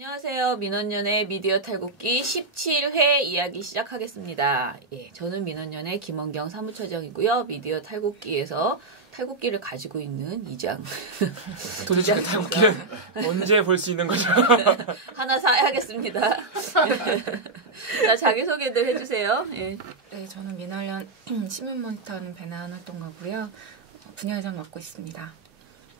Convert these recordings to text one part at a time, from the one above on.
안녕하세요. 민원연의 미디어 탈곡기 17회 이야기 시작하겠습니다. 예, 저는 민원연의 김원경 사무처장이고요. 미디어 탈곡기에서 탈곡기를 가지고 있는 이장. 도대체 그 탈곡기는 언제 볼 수 있는 거죠? 하나 사야겠습니다. 자, 자기소개들 해주세요. 예. 네, 저는 민원연 시민 모니터하는 배나은 활동가고요. 분야회장 맡고 있습니다.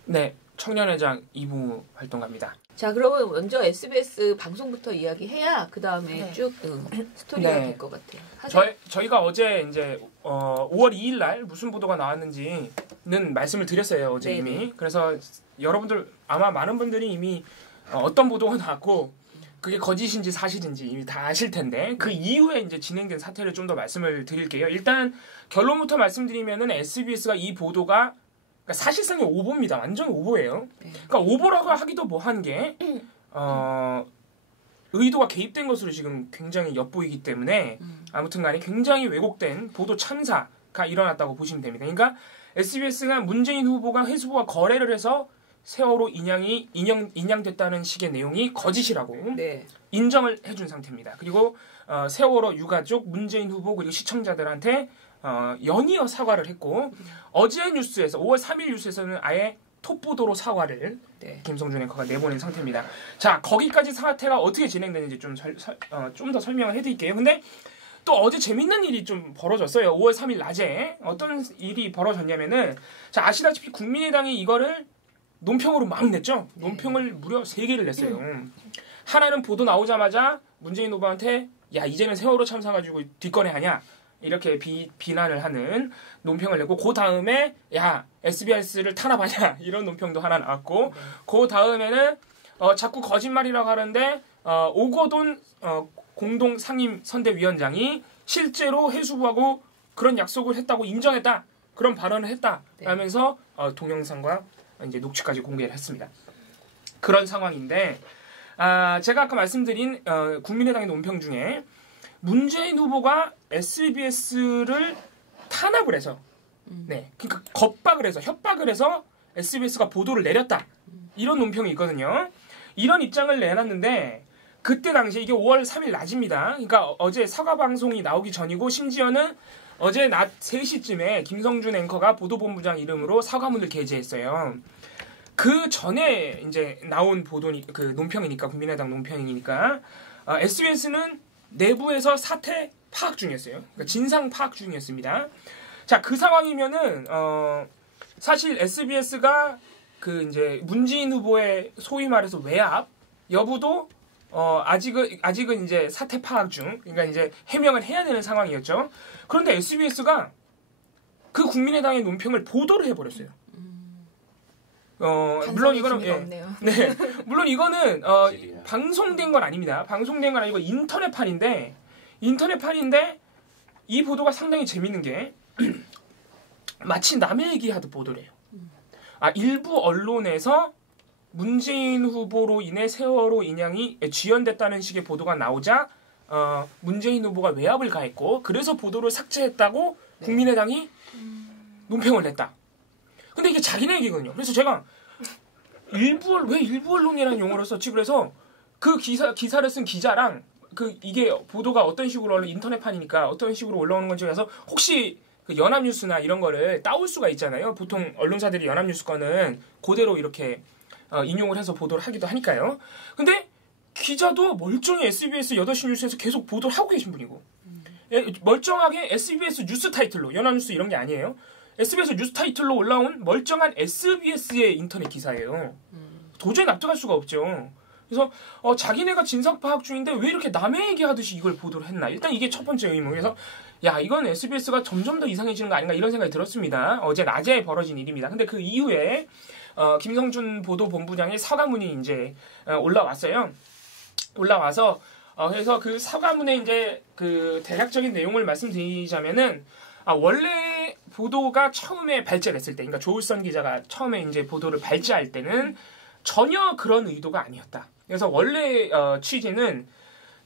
네, 청년회장 2부 활동가입니다. 자, 그러면 먼저 SBS 방송부터 이야기해야 그 다음에 네. 쭉 스토리가 네. 될 것 같아요. 저희가 어제 이제 5월 2일 날 무슨 보도가 나왔는지는 말씀을 드렸어요. 어제 네네. 이미. 그래서 여러분들 아마 많은 분들이 이미 어떤 보도가 나왔고 그게 거짓인지 사실인지 이미 다 아실 텐데 그 이후에 이제 진행된 사태를 좀 더 말씀을 드릴게요. 일단 결론부터 말씀드리면은 SBS가 이 보도가 그러니까 사실상의 오보입니다. 완전 오보예요. 그러니까 오보라고 하기도 뭐한 게 의도가 개입된 것으로 지금 굉장히 엿보이기 때문에 아무튼간에 굉장히 왜곡된 보도 참사가 일어났다고 보시면 됩니다. 그러니까 SBS가 문재인 후보가 해수부와 거래를 해서 세월호 인양됐다는 식의 내용이 거짓이라고 네. 인정을 해준 상태입니다. 그리고 세월호 유가족, 문재인 후보 그리고 시청자들한테 연이어 사과를 했고 어제 뉴스에서 5월 3일 뉴스에서는 아예 톱보도로 사과를 김성준 앵커가 내보낸 상태입니다. 자, 거기까지 사태가 어떻게 진행되는지 좀 더 설명을 해드릴게요. 근데 또 어제 재밌는 일이 좀 벌어졌어요. 5월 3일 낮에 어떤 일이 벌어졌냐면은 자, 아시다시피 국민의당이 이거를 논평으로 막 냈죠. 논평을 무려 3개를 냈어요. 하나는 보도 나오자마자 문재인 후보한테 야, 이제는 세월호 참사 가지고 뒷거래 하냐 이렇게 비난을 하는 논평을 내고 그 다음에 야 SBS를 탄압하냐 이런 논평도 하나 나왔고 그 다음에는 자꾸 거짓말이라고 하는데 오거돈 공동 상임 선대위원장이 실제로 해수부하고 그런 약속을 했다고 인정했다 그런 발언을 했다 라면서 동영상과 이제 녹취까지 공개를 했습니다. 그런 상황인데 제가 아까 말씀드린 국민의당의 논평 중에 문재인 후보가 SBS를 탄압을 해서, 그러니까 겁박을 해서, 협박을 해서 SBS가 보도를 내렸다. 이런 논평이 있거든요. 이런 입장을 내놨는데, 그때 당시에 이게 5월 3일 낮입니다. 그러니까 어제 사과 방송이 나오기 전이고, 심지어는 어제 낮 3시쯤에 김성준 앵커가 보도본부장 이름으로 사과문을 게재했어요. 그 전에 이제 나온 그 논평이니까, 국민의당 논평이니까, SBS는 내부에서 사태 파악 중이었어요. 그러니까 진상 파악 중이었습니다. 자, 그 상황이면은 사실 SBS가 그 이제 문재인 후보의 소위 말해서 외압 여부도 아직은 이제 사태 파악 중, 그러니까 이제 해명을 해야 되는 상황이었죠. 그런데 SBS가 그 국민의당의 논평을 보도를 해버렸어요. 물론 이거는 물론 이거는 방송된 건 아닙니다. 방송된 건 아니고 인터넷판인데 이 보도가 상당히 재밌는 게 마치 남의 얘기하듯 보도를 해요. 일부 언론에서 문재인 후보로 인해 세월호 인양이 지연됐다는 식의 보도가 나오자 문재인 후보가 외압을 가했고 그래서 보도를 삭제했다고 국민의당이 논평을 냈다. 근데 이게 자기네 얘기거든요. 그래서 제가 왜 일부 언론이라는 용어를 썼지? 그래서 그 기사를 쓴 기자랑 이게 보도가 어떤 식으로 인터넷판이니까 어떤 식으로 올라오는 건지 그래서 혹시 그 연합뉴스나 이런 거를 따올 수가 있잖아요. 보통 언론사들이 연합뉴스 거는 그대로 이렇게 인용을 해서 보도를 하기도 하니까요. 근데 기자도 멀쩡히 SBS 8시 뉴스에서 계속 보도를 하고 계신 분이고 멀쩡하게 SBS 뉴스 타이틀로 연합뉴스 이런 게 아니에요. SBS 뉴스 타이틀로 올라온 멀쩡한 SBS의 인터넷 기사예요. 도저히 납득할 수가 없죠. 그래서 자기네가 진상 파악 중인데 왜 이렇게 남의 얘기하듯이 이걸 보도를 했나. 일단 이게 첫 번째 의문. 그래서 야 이건 SBS가 점점 더 이상해지는 거 아닌가 이런 생각이 들었습니다. 어제 낮에 벌어진 일입니다. 근데 그 이후에 김성준 보도본부장의 사과문이 이제 올라왔어요. 올라와서 그래서 그 사과문에 이제 그 대략적인 내용을 말씀드리자면은 원래 보도가 처음에 발제됐을 때, 그러니까 조울선 기자가 처음에 이제 보도를 발제할 때는 전혀 그런 의도가 아니었다. 그래서 원래 취지는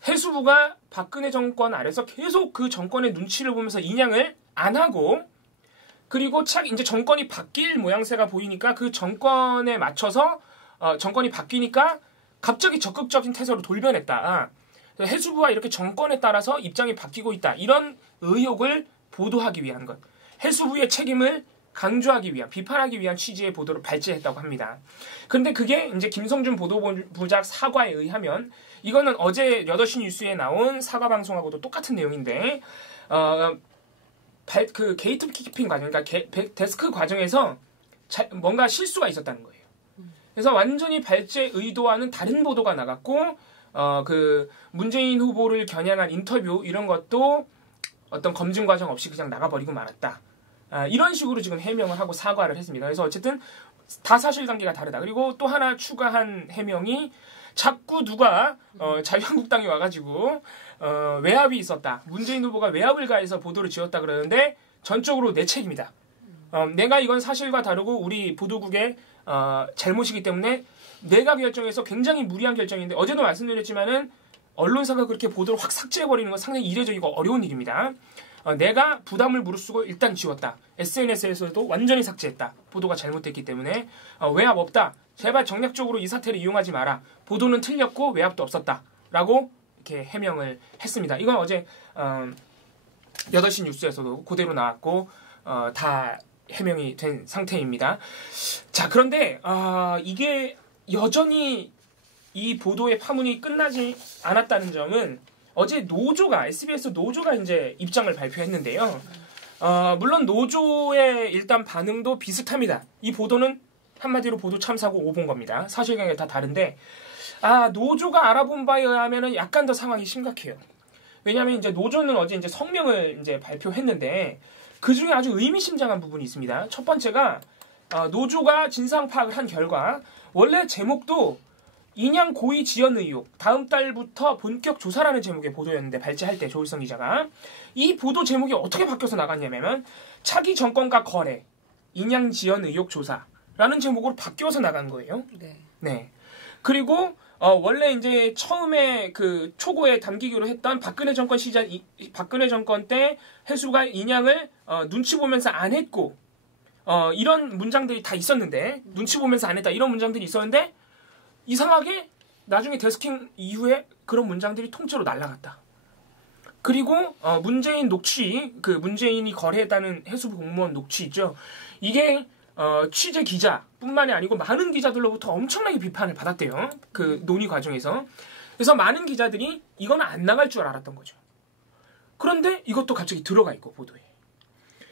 해수부가 박근혜 정권 아래서 계속 그 정권의 눈치를 보면서 인양을 안 하고 그리고 이제 정권이 바뀔 모양새가 보이니까 그 정권에 맞춰서 정권이 바뀌니까 갑자기 적극적인 태세로 돌변했다. 해수부와 이렇게 정권에 따라서 입장이 바뀌고 있다. 이런 의혹을 보도하기 위한 것. 해수부의 책임을 강조하기 위한, 비판하기 위한 취지의 보도를 발제했다고 합니다. 그런데 그게 이제 김성준 보도부장 사과에 의하면 이거는 어제 8시 뉴스에 나온 사과 방송하고도 똑같은 내용인데 그 게이트키핑 과정, 그러니까 데스크 과정에서 뭔가 실수가 있었다는 거예요. 그래서 완전히 발제 의도와는 다른 보도가 나갔고 그 문재인 후보를 겨냥한 인터뷰 이런 것도 어떤 검증 과정 없이 그냥 나가버리고 말았다. 이런 식으로 지금 해명을 하고 사과를 했습니다. 그래서 어쨌든 다 사실관계가 다르다. 그리고 또 하나 추가한 해명이 자꾸 누가 자유한국당이 와가지고 외압이 있었다. 문재인 후보가 외압을 가해서 보도를 지었다 그러는데 전적으로 내 책임이다. 내가 이건 사실과 다르고 우리 보도국의 잘못이기 때문에 내가 결정해서 굉장히 무리한 결정인데 어제도 말씀드렸지만은 언론사가 그렇게 보도를 확 삭제해버리는 건 상당히 이례적이고 어려운 일입니다. 내가 부담을 무릅쓰고 일단 지웠다. SNS에서도 완전히 삭제했다. 보도가 잘못됐기 때문에 외압 없다. 제발 정략적으로 이 사태를 이용하지 마라. 보도는 틀렸고 외압도 없었다. 라고 이렇게 해명을 했습니다. 이건 어제 8시 뉴스에서도 그대로 나왔고 다 해명이 된 상태입니다. 자, 그런데 이게 여전히 이 보도의 파문이 끝나지 않았다는 점은 어제 노조가 SBS 노조가 이제 입장을 발표했는데요. 물론 노조의 일단 반응도 비슷합니다. 이 보도는 한마디로 보도 참사고 오본 겁니다. 사실관계가 다 다른데 노조가 알아본 바에 의하면은 약간 더 상황이 심각해요. 왜냐하면 이제 노조는 어제 이제 성명을 이제 발표했는데 그 중에 아주 의미심장한 부분이 있습니다. 첫 번째가 노조가 진상 파악을 한 결과 원래 제목도 인양 고의 지연 의혹 다음 달부터 본격 조사라는 제목의 보도였는데 발제할 때 조일성 기자가 이 보도 제목이 어떻게 바뀌어서 나갔냐면 차기 정권과 거래 인양 지연 의혹 조사라는 제목으로 바뀌어서 나간 거예요. 네. 그리고 원래 이제 처음에 그 초고에 담기기로 했던 박근혜 정권 박근혜 정권 때 해수가 인양을 눈치 보면서 안 했고 이런 문장들이 다 있었는데 눈치 보면서 안 했다 이런 문장들이 있었는데 이상하게 나중에 데스킹 이후에 그런 문장들이 통째로 날아갔다. 그리고 문재인 녹취, 그 문재인이 거래했다는 해수부 공무원 녹취 있죠. 이게 취재 기자뿐만이 아니고 많은 기자들로부터 엄청나게 비판을 받았대요. 그 논의 과정에서. 그래서 많은 기자들이 이건 안 나갈 줄 알았던 거죠. 그런데 이것도 갑자기 들어가 있고 보도에.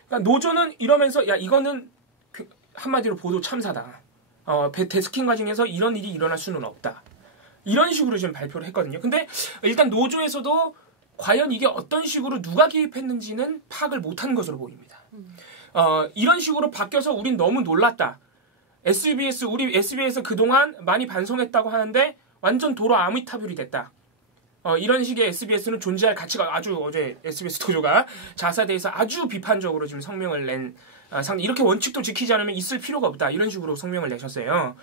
그러니까 노조는 이러면서 야 이거는 한마디로 보도 참사다. 데스킹 과정에서 이런 일이 일어날 수는 없다. 이런 식으로 지금 발표를 했거든요. 근데 일단 노조에서도 과연 이게 어떤 식으로 누가 개입했는지는 파악을 못한 것으로 보입니다. 이런 식으로 바뀌어서 우린 너무 놀랐다. 우리 SBS 그동안 많이 반성했다고 하는데 완전 도로 아미타불이 됐다. 이런 식의 SBS는 존재할 가치가 아주 어제 SBS 노조가 자사에 대해서 아주 비판적으로 지금 성명을 낸 이렇게 원칙도 지키지 않으면 있을 필요가 없다. 이런 식으로 성명을 내셨어요.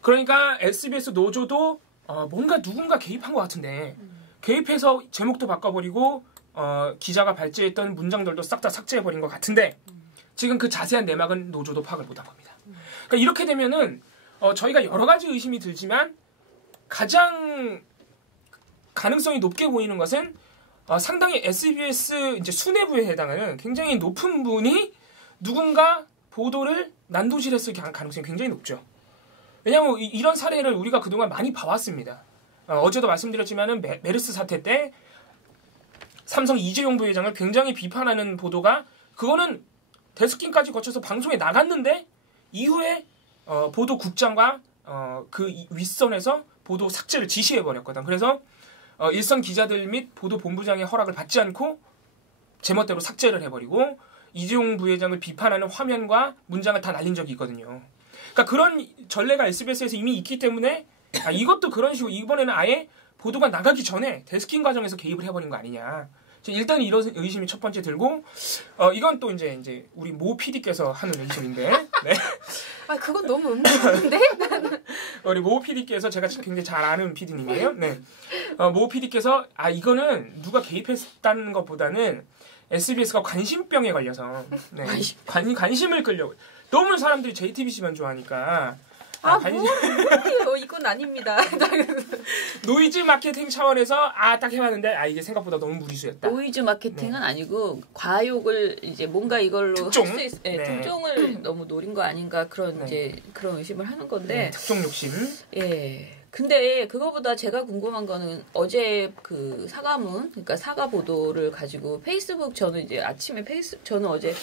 그러니까 SBS 노조도 뭔가 누군가 개입한 것 같은데 개입해서 제목도 바꿔버리고 기자가 발제했던 문장들도 싹 다 삭제해버린 것 같은데 지금 그 자세한 내막은 노조도 파악을 못한 겁니다. 그러니까 이렇게 되면은 저희가 여러 가지 의심이 들지만 가장 가능성이 높게 보이는 것은 상당히 SBS 이제 수뇌부에 해당하는 굉장히 높은 분이 누군가 보도를 난도질했을 가능성이 굉장히 높죠. 왜냐하면 이런 사례를 우리가 그동안 많이 봐왔습니다. 어제도 말씀드렸지만은 메르스 사태 때 삼성 이재용 부회장을 굉장히 비판하는 보도가 그거는 데스킹까지 거쳐서 방송에 나갔는데 이후에 보도국장과 그 윗선에서 보도 삭제를 지시해버렸거든. 그래서 일선 기자들 및 보도본부장의 허락을 받지 않고 제멋대로 삭제를 해버리고 이재용 부회장을 비판하는 화면과 문장을 다 날린 적이 있거든요. 그러니까 그런 전례가 SBS에서 이미 있기 때문에 이것도 그런 식으로 이번에는 아예 보도가 나가기 전에 데스킹 과정에서 개입을 해버린 거 아니냐. 일단 이런 의심이 첫 번째 들고 이건 또 이제 우리 모 PD께서 하는 의심인데. 네. 그건 너무 의문인데? 우리 모 PD께서 제가 굉장히 잘 아는 PD님이에요. 네. 모 PD께서 이거는 누가 개입했다는 것보다는 SBS가 관심병에 걸려서 네. 관심을 끌려고 너무 사람들이 JTBC만 좋아하니까 뭐예요? 이건 아닙니다. 노이즈 마케팅 차원에서 딱 해봤는데 이게 생각보다 너무 무리수였다. 노이즈 마케팅은 아니고 과욕을 이제 뭔가 이걸로 특종? 할 수 있, 특종을 너무 노린 거 아닌가 그런 이제 그런 의심을 하는 건데. 특종 욕심. 예. 근데 그거보다 제가 궁금한 거는 어제 그 사과문, 그러니까 사과 보도를 가지고 페이스북 저는 이제 아침에 저는 어제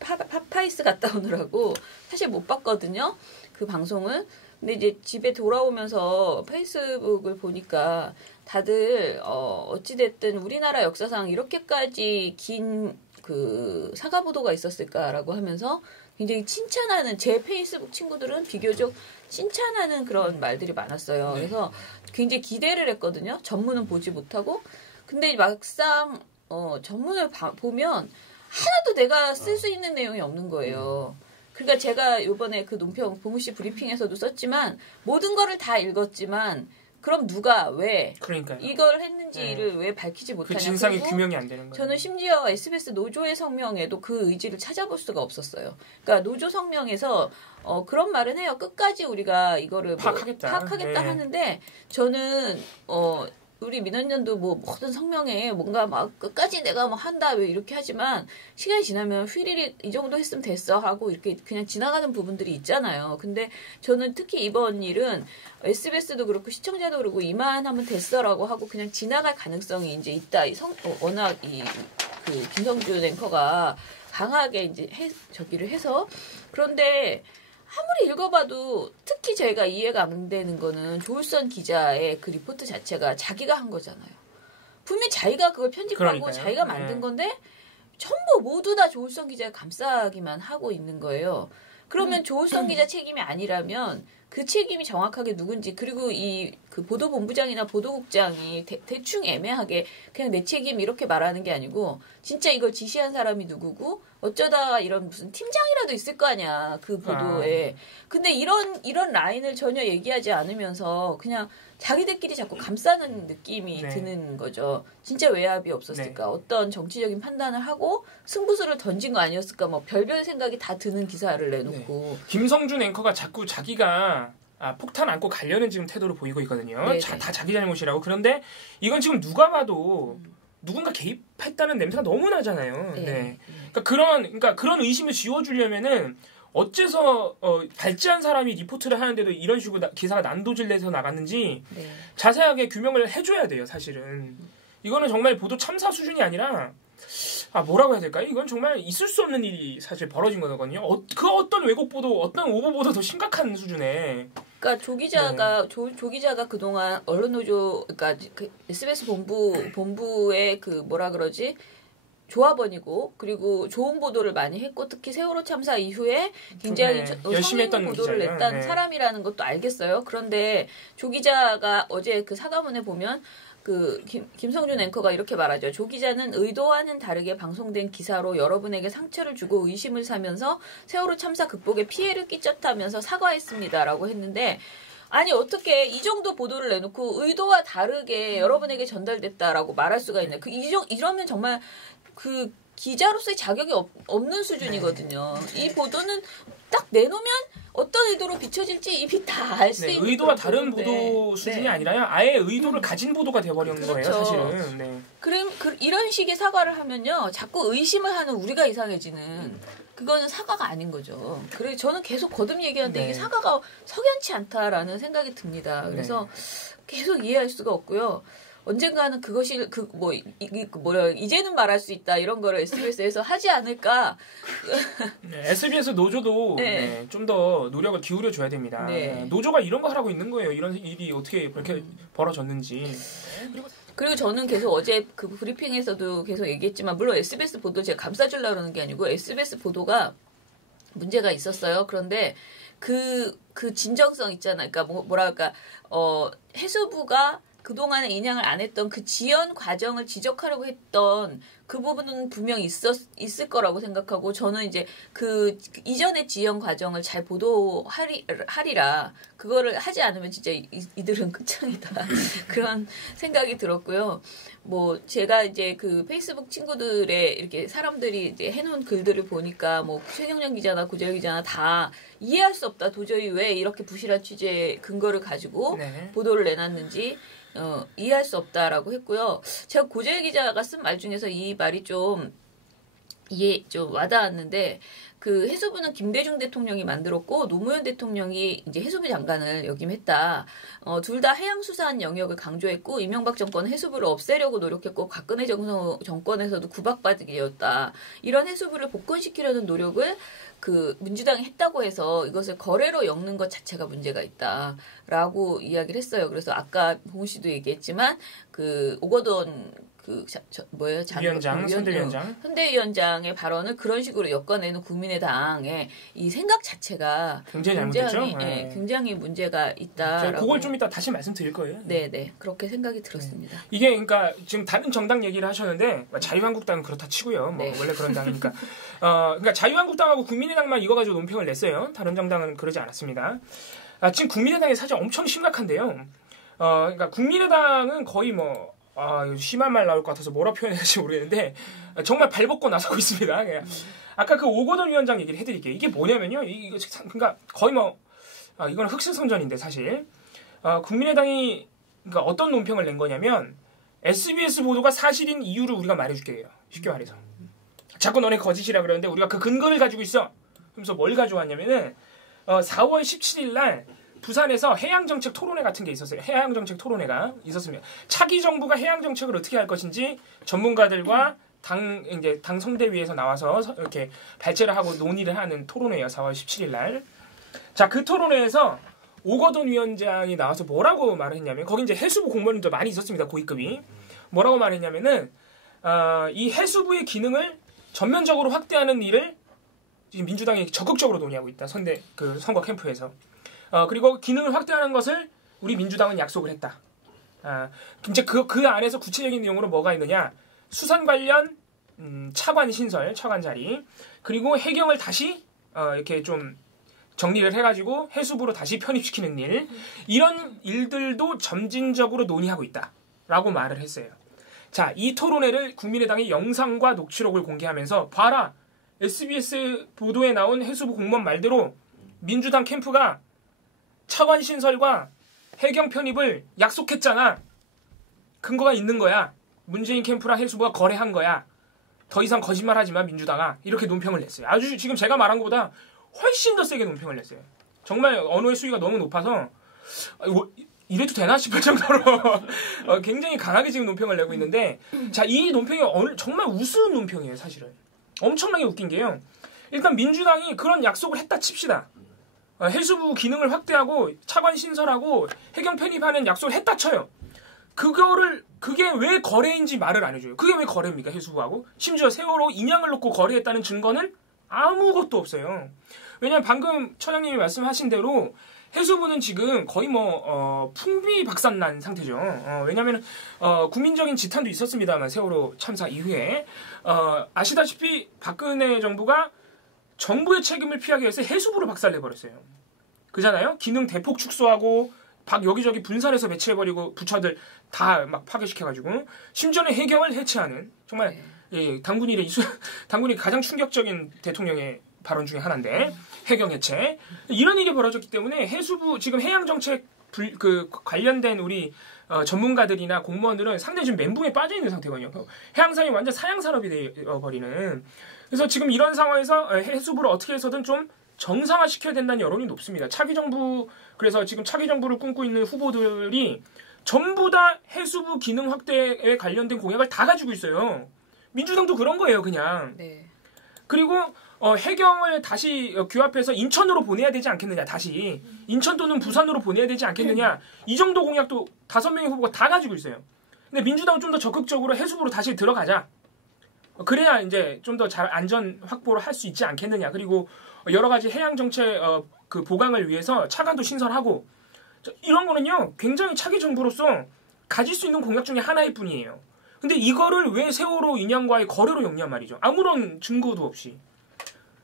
파파이스 갔다 오느라고 사실 못 봤거든요. 그 방송을. 근데 이제 집에 돌아오면서 페이스북을 보니까 다들 어찌됐든 우리나라 역사상 이렇게까지 긴 그 사과 보도가 있었을까라고 하면서 굉장히 칭찬하는 제 페이스북 친구들은 비교적 칭찬하는 그런 말들이 많았어요. 그래서 굉장히 기대를 했거든요. 전문은 보지 못하고. 근데 막상 전문을 보면 하나도 내가 쓸 수 있는 내용이 없는 거예요. 그러니까 제가 이번에 그 논평 보무씨 브리핑에서도 썼지만 모든 거를 다 읽었지만 그럼 누가 왜 그러니까요. 이걸 했는지를 왜 밝히지 못하냐. 그 진상이 규명이 안 되는 거예요. 저는 심지어 SBS 노조의 성명에도 그 의지를 찾아볼 수가 없었어요. 그러니까 노조 성명에서 그런 말은 해요. 끝까지 우리가 이거를 파악하겠다 하는데 저는 우리 민원연도 모든 성명에 뭔가 막 끝까지 내가 한다 왜 이렇게 하지만 시간이 지나면 휘리리 이 정도 했으면 됐어 하고 이렇게 그냥 지나가는 부분들이 있잖아요. 근데 저는 특히 이번 일은 SBS도 그렇고 시청자도 그렇고 이만하면 됐어라고 하고 그냥 지나갈 가능성이 이제 있다. 워낙 그 김성준 앵커가 강하게 이제 저기를 해서 그런데 아무리 읽어봐도 특히 제가 이해가 안 되는 거는 조울선 기자의 그 리포트 자체가 자기가 한 거잖아요. 분명히 자기가 그걸 편집하고 그러니까요. 자기가 만든 건데 전부 모두 다 조울선 기자가 감싸기만 하고 있는 거예요. 그러면 조울선 기자 책임이 아니라면 그 책임이 정확하게 누군지 그리고 그 보도본부장이나 보도국장이 대충 애매하게 그냥 내 책임 이렇게 말하는 게 아니고 진짜 이걸 지시한 사람이 누구고 어쩌다가 이런 무슨 팀장이라도 있을 거 아니야 그 보도에. 근데 이런 라인을 전혀 얘기하지 않으면서 그냥 자기들끼리 자꾸 감싸는 느낌이 드는 거죠. 진짜 외압이 없었을까? 어떤 정치적인 판단을 하고 승부수를 던진 거 아니었을까? 별별 생각이 다 드는 기사를 내놓고. 김성준 앵커가 자꾸 자기가 폭탄 안고 가려는 지금 태도를 보이고 있거든요. 다 자기 잘못이라고. 그런데 이건 지금 누가 봐도 누군가 개입했다는 냄새가 너무 나잖아요. 그러니까 그런 의심을 지워주려면은 어째서 발제한 사람이 리포트를 하는데도 이런 식으로 기사가 난도질내서 나갔는지 자세하게 규명을 해줘야 돼요. 사실은 이거는 정말 보도 참사 수준이 아니라 뭐라고 해야 될까요? 이건 정말 있을 수 없는 일이 사실 벌어진 거거든요. 그 어떤 왜곡 보도, 어떤 오보보다 더 심각한 수준에. 그러니까 조 기자가 그동안 언론노조, 그러니까 그 SBS 본부의 그 뭐라 그러지? 조합원이고 그리고 좋은 보도를 많이 했고 특히 세월호 참사 이후에 굉장히 열심히 했던 보도를 기자예요. 냈다는 사람이라는 것도 알겠어요. 그런데 조 기자가 어제 그 사과문에 보면 그 김성준 앵커가 이렇게 말하죠. 조 기자는 의도와는 다르게 방송된 기사로 여러분에게 상처를 주고 의심을 사면서 세월호 참사 극복에 피해를 끼쳤다면서 사과했습니다라고 했는데 아니 어떻게 이 정도 보도를 내놓고 의도와 다르게 여러분에게 전달됐다라고 말할 수가 있나요? 이러면 정말 그 기자로서의 자격이 없는 수준이거든요. 이 보도는 딱 내놓으면 어떤 의도로 비춰질지 이미 다 알 수 있는 의도와 다른 보도 수준이 아니라요. 아예 의도를 가진 보도가 되어버리는 거예요. 사실은. 그럼 이런 식의 사과를 하면요. 자꾸 의심을 하는 우리가 이상해지는 그거는 사과가 아닌 거죠. 그래서 저는 계속 거듭 얘기하는데 이게 사과가 석연치 않다라는 생각이 듭니다. 그래서 계속 이해할 수가 없고요. 언젠가는 그것이 이제는 말할 수 있다 이런 거를 SBS에서 하지 않을까. SBS 노조도 좀 더 노력을 기울여 줘야 됩니다. 노조가 이런 거 하라고 있는 거예요. 이런 일이 어떻게 그렇게 벌어졌는지. 그리고 저는 계속 어제 그 브리핑에서도 계속 얘기했지만 물론 SBS 보도 제가 감싸주려고 그러는 게 아니고 SBS 보도가 문제가 있었어요. 그런데 그 진정성 있잖아요. 그러니까 뭐랄까 해수부가 그동안에 인양을 안 했던 그 지연 과정을 지적하려고 했던 그 부분은 분명히 있을 거라고 생각하고 저는 이제 그 이전의 지연 과정을 잘 보도하리라 그거를 하지 않으면 진짜 이들은 끝장이다 그런 생각이 들었고요. 뭐 제가 이제 그 페이스북 친구들의 이렇게 사람들이 이제 해놓은 글들을 보니까 뭐 최경련 기자나 고재열 기자나 다 이해할 수 없다. 도저히 왜 이렇게 부실한 취재 근거를 가지고 네. 보도를 내놨는지 이해할 수 없다라고 했고요. 제가 고재열 기자가 쓴 말 중에서 이 말이 좀 와닿았는데 그 해수부는 김대중 대통령이 만들었고 노무현 대통령이 이제 해수부 장관을 역임했다. 둘 다 해양수산 영역을 강조했고 이명박 정권은 해수부를 없애려고 노력했고 박근혜 정권에서도 구박받기였다. 이런 해수부를 복권시키려는 노력을 그 민주당이 했다고 해서 이것을 거래로 엮는 것 자체가 문제가 있다라고 이야기를 했어요. 그래서 아까 봉우 씨도 얘기했지만 그 오거돈 선대위원장의 발언을 그런 식으로 엮어내는 국민의당의 이 생각 자체가 굉장히 문제가 있다. 그걸 좀 이따 다시 말씀드릴 거예요. 네, 그렇게 생각이 들었습니다. 네. 이게 그러니까 지금 다른 정당 얘기를 하셨는데 자유한국당은 그렇다 치고요. 뭐 원래 그런 당이니까. 그러니까 자유한국당하고 국민의당만 이거 가지고 논평을 냈어요. 다른 정당은 그러지 않았습니다. 지금 국민의당의 사정 엄청 심각한데요. 그러니까 국민의당은 거의 심한 말 나올 것 같아서 뭐라 표현해야 할지 모르겠는데 정말 발벗고 나서고 있습니다. 아까 그 오거돈 위원장 얘기를 해드릴게요. 이게 뭐냐면요. 그러니까 거의 이건 흑수성전인데 사실 국민의당이 그러니까 어떤 논평을 낸 거냐면 SBS 보도가 사실인 이유를 우리가 말해줄게요. 쉽게 말해서 자꾸 너네 거짓이라 그러는데 우리가 그 근거를 가지고 있어. 그러면서 뭘 가져왔냐면은 4월 17일 날 부산에서 해양정책 토론회 같은 게 있었어요. 해양정책 토론회가 있었습니다. 차기 정부가 해양정책을 어떻게 할 것인지 전문가들과 당 선대위에서 나와서 이렇게 발제를 하고 논의를 하는 토론회예요. 4월 17일 날. 자, 그 토론회에서 오거돈 위원장이 나와서 뭐라고 말을 했냐면 거기 이제 해수부 공무원도 많이 있었습니다. 고위급이. 뭐라고 말했냐면은 이 해수부의 기능을 전면적으로 확대하는 일을 지금 민주당이 적극적으로 논의하고 있다. 선거 캠프에서. 그리고 기능을 확대하는 것을 우리 민주당은 약속을 했다. 이제 그 안에서 구체적인 내용으로 뭐가 있느냐. 수산 관련 차관 신설, 차관 자리. 그리고 해경을 다시 이렇게 좀 정리를 해가지고 해수부로 다시 편입시키는 일. 이런 일들도 점진적으로 논의하고 있다. 라고 말을 했어요. 자, 이 토론회를 국민의당이 영상과 녹취록을 공개하면서 봐라. SBS 보도에 나온 해수부 공무원 말대로 민주당 캠프가 차관 신설과 해경 편입을 약속했잖아. 근거가 있는 거야. 문재인 캠프랑 해수부가 거래한 거야. 더 이상 거짓말하지 마 민주당아. 이렇게 논평을 냈어요. 아주 지금 제가 말한 것보다 훨씬 더 세게 논평을 냈어요. 정말 언어의 수위가 너무 높아서 이래도 되나 싶을 정도로 굉장히 강하게 지금 논평을 내고 있는데 자, 이 논평이 정말 우스운 논평이에요. 사실은. 엄청나게 웃긴 게요. 일단 민주당이 그런 약속을 했다 칩시다. 해수부 기능을 확대하고 차관 신설하고 해경 편입하는 약속을 했다 쳐요. 그게 왜 거래인지 말을 안 해줘요. 그게 왜 거래입니까? 해수부하고. 심지어 세월호 인양을 놓고 거래했다는 증거는 아무것도 없어요. 왜냐하면 방금 처장님이 말씀하신 대로 해수부는 지금 거의 풍비박산난 상태죠. 왜냐하면 국민적인 지탄도 있었습니다만 세월호 참사 이후에 아시다시피 박근혜 정부가 정부의 책임을 피하기 위해서 해수부를 박살내버렸어요. 그잖아요? 기능 대폭 축소하고 여기저기 분산해서 배치해버리고 부처들 다 막 파괴시켜가지고 심지어는 해경을 해체하는 정말 당군이 가장 충격적인 대통령의 발언 중에 하나인데 해경 해체 이런 일이 벌어졌기 때문에 해수부 지금 해양정책 관련된 우리 전문가들이나 공무원들은 상당히 지금 멘붕에 빠져 있는 상태거든요. 해양산이 완전 사양산업이 되어버리는. 그래서 지금 이런 상황에서 해수부를 어떻게 해서든 좀 정상화시켜야 된다는 여론이 높습니다. 그래서 지금 차기 정부를 꿈꾸고 있는 후보들이 전부 다 해수부 기능 확대에 관련된 공약을 다 가지고 있어요. 민주당도 그런 거예요, 그냥. 네. 그리고 해경을 다시 규합해서 인천으로 보내야 되지 않겠느냐, 다시. 인천 또는 부산으로 보내야 되지 않겠느냐. 이 정도 공약도 5명의 후보가 다 가지고 있어요. 근데 민주당은 좀 더 적극적으로 해수부로 다시 들어가자. 그래야 이제 좀 더 잘 안전 확보를 할 수 있지 않겠느냐. 그리고 여러 가지 해양 정책 보강을 위해서 차관도 신설하고 이런 거는요 굉장히 차기 정부로서 가질 수 있는 공약 중에 하나일 뿐이에요. 근데 이거를 왜 세월호 인양과의 거래로 엮냐 말이죠. 아무런 증거도 없이.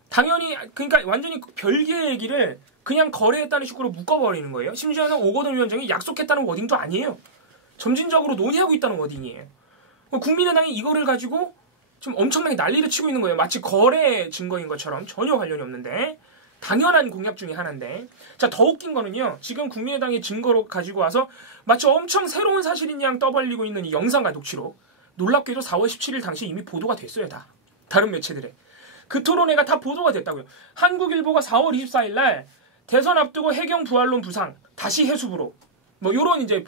당연히 그러니까 완전히 별개의 얘기를 그냥 거래했다는 식으로 묶어버리는 거예요. 심지어는 오거돈 위원장이 약속했다는 워딩도 아니에요. 점진적으로 논의하고 있다는 워딩이에요. 국민의당이 이거를 가지고 좀 엄청나게 난리를 치고 있는 거예요. 마치 거래 증거인 것처럼 전혀 관련이 없는데 당연한 공약 중에 하나인데 자, 더 웃긴 거는요. 지금 국민의당이 증거로 가지고 와서 마치 엄청 새로운 사실인 양 떠벌리고 있는 이 영상과 녹취록 놀랍게도 4월 17일 당시 이미 보도가 됐어요. 다. 다른 매체들에. 그 토론회가 다 보도가 됐다고요. 한국일보가 4월 24일 날 대선 앞두고 해경 부활론 부상 다시 해수부로 뭐 요런 이제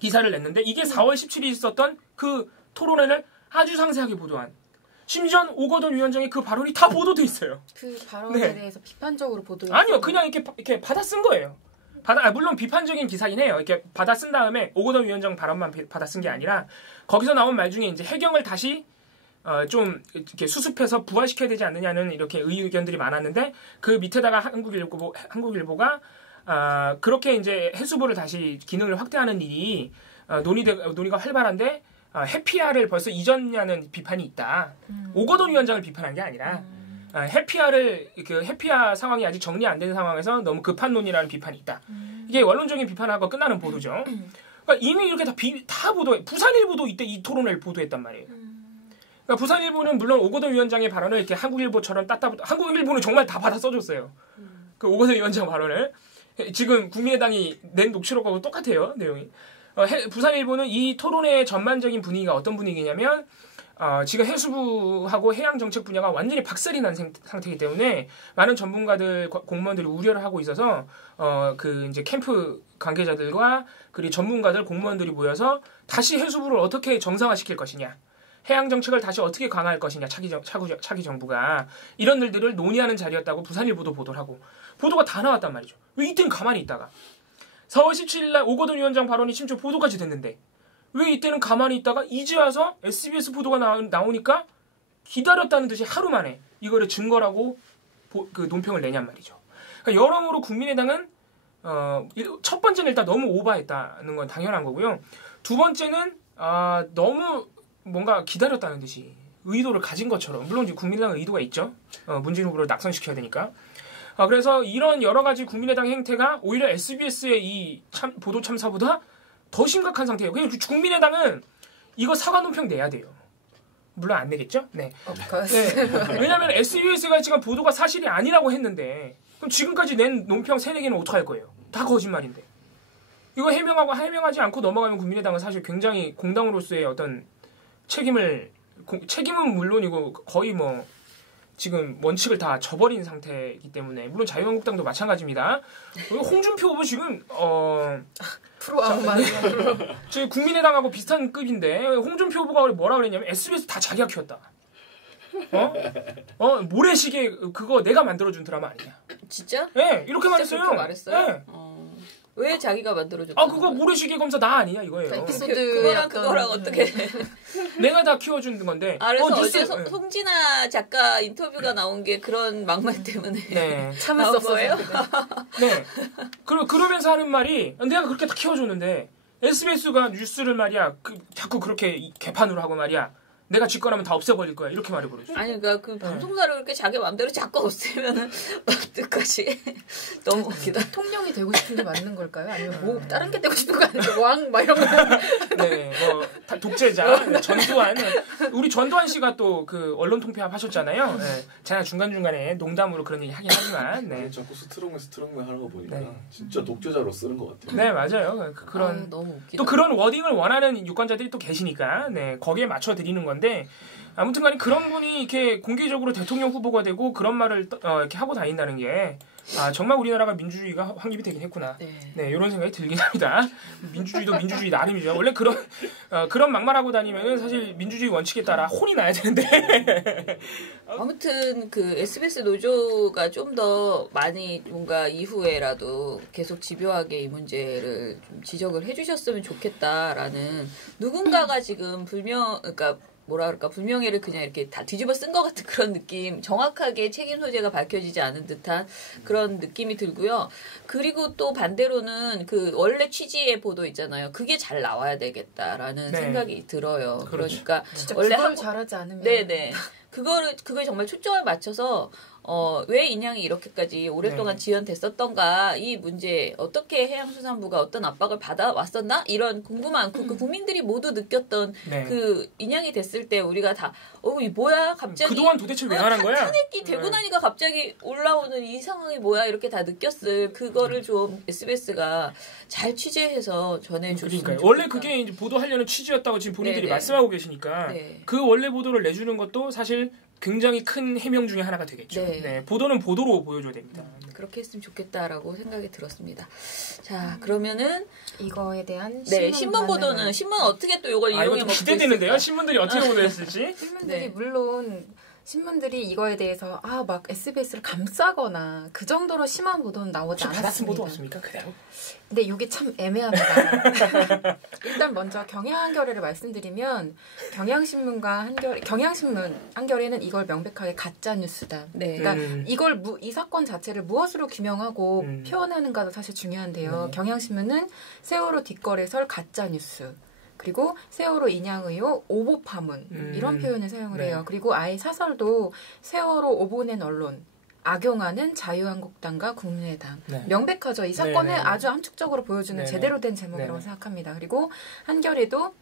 기사를 냈는데 이게 4월 17일 있었던 그 토론회를 아주 상세하게 보도한 심지어 오거돈 위원장의 그 발언이 다 보도돼 있어요. 그 발언에 대해서 비판적으로 보도했어요? 아니요. 그냥 이렇게 받아 쓴 거예요. 물론 비판적인 기사긴 해요. 이렇게 받아 쓴 다음에 오거돈 위원장 발언만 받아 쓴 게 아니라 거기서 나온 말 중에 이제 해경을 다시 좀 이렇게 수습해서 부활시켜야 되지 않느냐는 이렇게 의견들이 많았는데 그 밑에다가 한국일보가 그렇게 이제 해수부를 다시 기능을 확대하는 일이 논의가 활발한데 해피아를 벌써 이전냐는 비판이 있다. 오거돈 위원장을 비판한 게 아니라 해피아 상황이 아직 정리 안 된 상황에서 너무 급한 논의라는 비판이 있다. 이게 원론적인 비판하고 끝나는 보도죠. 그러니까 이미 이렇게 다 보도해. 부산일보도 이때 이 토론회를 보도했단 말이에요. 그러니까 부산일보는 물론 오거돈 위원장의 발언을 이렇게 한국일보처럼 한국일보는 정말 다 받아 써줬어요. 그 오거돈 위원장 발언을. 지금 국민의당이 낸 녹취록하고 똑같아요. 내용이. 부산일보는 이 토론회의 전반적인 분위기가 어떤 분위기냐면 지금 해수부하고 해양정책 분야가 완전히 박살이 난 상태이기 때문에 많은 전문가들, 공무원들이 우려를 하고 있어서 그 이제 캠프 관계자들과 그리고 전문가들, 공무원들이 모여서 다시 해수부를 어떻게 정상화시킬 것이냐, 해양정책을 다시 어떻게 강화할 것이냐, 차기 정부가 이런 일들을 논의하는 자리였다고 부산일보도 보도를 하고 보도가 다 나왔단 말이죠. 왜 이때는 가만히 있다가 4월 17일 날 오거돈 위원장 발언이 심지어 보도까지 됐는데 왜 이때는 가만히 있다가 이제 와서 SBS 보도가 나오니까 기다렸다는 듯이 하루 만에 이거를 증거라고 그 논평을 내냔 말이죠. 그러니까 여러모로 국민의당은 첫 번째는 일단 너무 오버했다는 건 당연한 거고요. 두 번째는 너무 뭔가 기다렸다는 듯이 의도를 가진 것처럼, 물론 이제 국민의당은 의도가 있죠. 문재인 후보를 낙선시켜야 되니까. 그래서 이런 여러 가지 국민의당 행태가 오히려 SBS의 이 보도 참사보다 더 심각한 상태예요. 그냥 국민의당은 이거 사과 논평 내야 돼요. 물론 안 내겠죠? 네. 네. 왜냐하면 SBS가 지금 보도가 사실이 아니라고 했는데 그럼 지금까지 낸 논평 3-4개는 어떡할 거예요? 다 거짓말인데. 이거 해명하지 않고 넘어가면 국민의당은 사실 굉장히 공당으로서의 어떤 책임은 물론이고 거의 뭐 지금 원칙을 다 저버린 상태이기 때문에, 물론 자유한국당도 마찬가지입니다. 홍준표 후보 지금 지금 국민의당하고 비슷한 급인데 홍준표 후보가 뭐라 그랬냐면 SBS 다 자기가 키웠다. 모래시계 그거 내가 만들어준 드라마 아니냐. 진짜? 네, 이렇게 말했어요. 말했어요? 네. 왜 자기가 만들어줬다? 그거 모래시계 검사 나 아니냐 이거예요. 에피소드 그거랑 어떻게? 내가 다 키워준 건데. 그래서 어제 송진아 작가 인터뷰가 나온 게 그런 막말 때문에 참을 수 없어요. 네. 그러면서 하는 말이 내가 그렇게 다 키워줬는데 SBS가 뉴스를 말이야 자꾸 그렇게 개판으로 하고 말이야. 내가 집권하면 다 없애버릴 거야. 이렇게 말해버렸어. 아니, 그러니까 그 방송사를 그렇게 자기 마음대로 자꾸 없애면은 어떡하지? 너무 웃기다. 통령이 되고 싶은 게 맞는 걸까요? 아니면 뭐 다른 게 되고 싶은 거 아니죠? 왕? 막 이런 거. 네, 독재자, 전두환. 우리 전두환 씨가 또 그 언론 통폐합 하셨잖아요. 네. 제가 중간중간에 농담으로 그런 얘기 하긴 하지만. 네. 자꾸 스트롱맨 하는 거 보니까 진짜 독재자로 쓰는 것 같아요. 네, 맞아요. 그런. 너무 웃기다. 또 그런 워딩을 원하는 유권자들이 또 계시니까, 네, 거기에 맞춰 드리는 건데, 아무튼간에 그런 분이 이렇게 공개적으로 대통령 후보가 되고 그런 말을 이렇게 하고 다닌다는 게 정말 우리나라가 민주주의가 확립이 되긴 했구나. 네, 이런 생각이 들긴 합니다. 민주주의도 민주주의 나름이죠. 원래 그런 막말하고 다니면은 사실 민주주의 원칙에 따라 혼이 나야 되는데. 아무튼 그 SBS 노조가 좀 더 많이 뭔가 이후에라도 계속 집요하게 이 문제를 좀 지적을 해주셨으면 좋겠다라는 누군가가 지금 그러니까 뭐라 그럴까 불명예를 그냥 이렇게 다 뒤집어 쓴 것 같은 그런 느낌, 정확하게 책임 소재가 밝혀지지 않은 듯한 그런 느낌이 들고요. 그리고 또 반대로는 그 원래 취지의 보도 있잖아요. 그게 잘 나와야 되겠다라는 네. 생각이 들어요. 그렇죠. 그러니까 진짜 원래 그걸 잘하지 않으면 네네. 그거에 정말 초점을 맞춰서 왜 인양이 이렇게까지 오랫동안 지연됐었던가, 이 문제 어떻게 해양수산부가 어떤 압박을 받아왔었나, 이런 궁금한 그 국민들이 모두 느꼈던 그 인양이 됐을 때 우리가 다 이 뭐야 갑자기 그동안 도대체 왜 안 한 거야? 탄핵이 되고 나니까 갑자기 올라오는 이 상황이 뭐야 이렇게 다 느꼈을 그거를 좀 SBS가 잘 취재해서 전해줬으면 그러니까요. 좋겠다. 원래 그게 이제 보도하려는 취지였다고 지금 본인들이 네네. 말씀하고 계시니까 네. 그 원래 보도를 내주는 것도 사실 굉장히 큰 해명 중에 하나가 되겠죠. 네. 네, 보도는 보도로 보여줘야 됩니다. 그렇게 했으면 좋겠다라고 생각이 들었습니다. 자, 그러면은 이거에 대한 신문 보도는 신문 어떻게 또 이걸 이거 이용해 좀 먹고 기대되는데요. 있을까? 신문들이 어떻게 보도했을지. 신문들이 네. 물론 신문들이 이거에 대해서 막 SBS를 감싸거나 그 정도로 심한 보도는 나오지 혹시 받았은 보도 않았습니다. 없습니까? 그대로? 근데 이게 참 애매합니다. 일단 먼저 경향 한겨레를 말씀드리면 경향신문 한겨레는 이걸 명백하게 가짜 뉴스다. 네. 그러니까 이걸 이 사건 자체를 무엇으로 규명하고 표현하는가도 사실 중요한데요. 경향신문은 세월호 뒷거래설 가짜 뉴스. 그리고 세월호 인양 의혹 오보 파문 이런 표현을 사용을 해요. 그리고 아예 사설도 세월호 오보낸 언론 악용하는 자유한국당과 국민의당. 명백하죠. 이 사건을 아주 함축적으로 보여주는 제대로 된 제목이라고 생각합니다. 그리고 한겨레도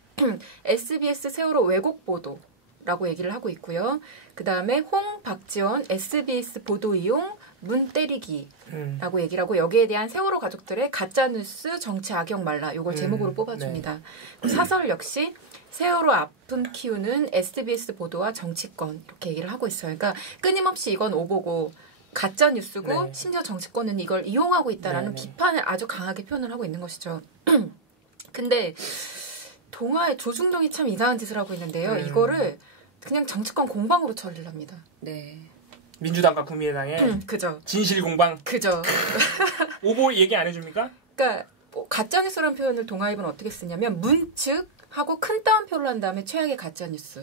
SBS 세월호 왜곡 보도라고 얘기를 하고 있고요. 그 다음에 홍, 박지원, SBS 보도 이용, 문 때리기라고 얘기를 하고 여기에 대한 세월호 가족들의 가짜뉴스 정치 악용 말라 이걸 제목으로 뽑아줍니다. 사설 역시 세월호 아픔 키우는 SBS 보도와 정치권 이렇게 얘기를 하고 있어요. 그러니까 끊임없이 이건 오보고 가짜 뉴스고 심지어 정치권은 이걸 이용하고 있다라는 비판을 아주 강하게 표현을 하고 있는 것이죠. 근데 동아의 조중동이 참 이상한 짓을 하고 있는데요. 이거를 그냥 정치권 공방으로 처리를 합니다. 네. 민주당과 국민의당의 그죠. 진실 공방. 그죠. 오보 얘기 안 해줍니까? 그러니까 가짜 뉴스라는 표현을 동아일보는 어떻게 쓰냐면 문측 하고 큰 따옴표를 한 다음에 최악의 가짜 뉴스.